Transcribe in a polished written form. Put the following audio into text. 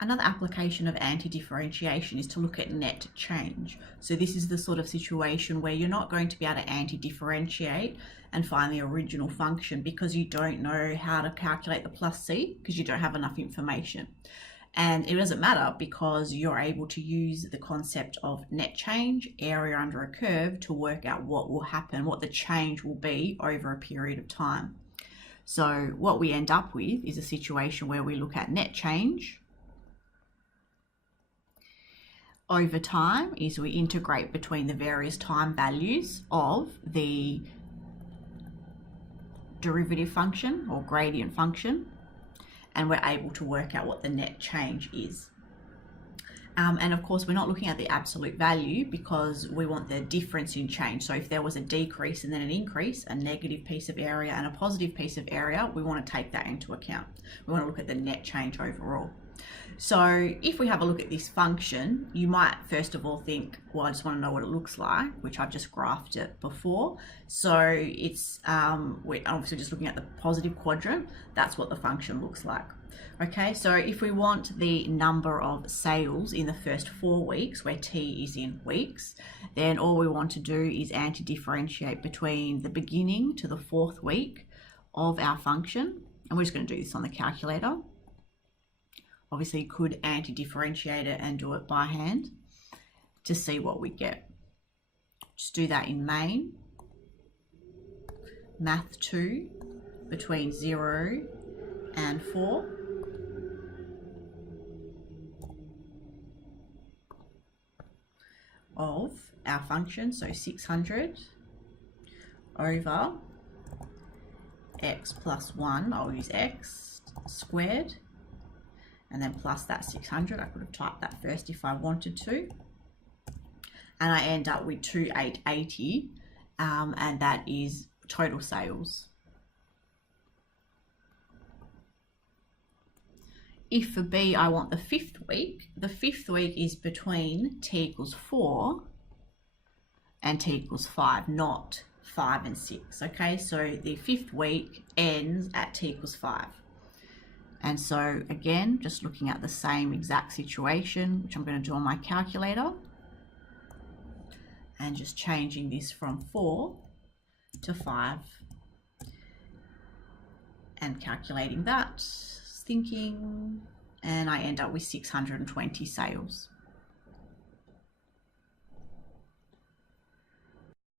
Another application of anti-differentiation is to look at net change. So this is the sort of situation where you're not going to be able to anti-differentiate and find the original function because you don't know how to calculate the plus c because you don't have enough information. And it doesn't matter because you're able to use the concept of net change, area under a curve, to work out what will happen, what the change will be over a period of time. So what we end up with is a situation where we look at net change over time is we integrate between the various time values of the derivative function or gradient function, and we're able to work out what the net change is. And of course, we're not looking at the absolute value because we want the difference in change. So if there was a decrease and then an increase, a negative piece of area and a positive piece of area, we want to take that into account. We want to look at the net change overall. So if we have a look at this function, you might first of all think, well, I just want to know what it looks like, which I've just graphed it before. So it's, we're obviously just looking at the positive quadrant. That's what the function looks like. Okay, so if we want the number of sales in the first 4 weeks, where t is in weeks, then all we want to do is anti-differentiate between the beginning to the 4th week of our function. And we're just going to do this on the calculator. Obviously, you could anti-differentiate it and do it by hand to see what we get. Just do that in main. Math 2, between 0 and 4. Of our function, so 600 over x plus 1, I'll use x squared, and then plus that 600. I could have typed that first if I wanted to. And I end up with 2880, and that is total sales. If for B I want the 5th week, the 5th week is between t equals 4 and t equals 5, not 5 and 6. Okay, so the 5th week ends at t equals 5. And so again, just looking at the same exact situation, which I'm going to do on my calculator, and just changing this from 4 to 5 and calculating that, thinking, and I end up with 620 sales.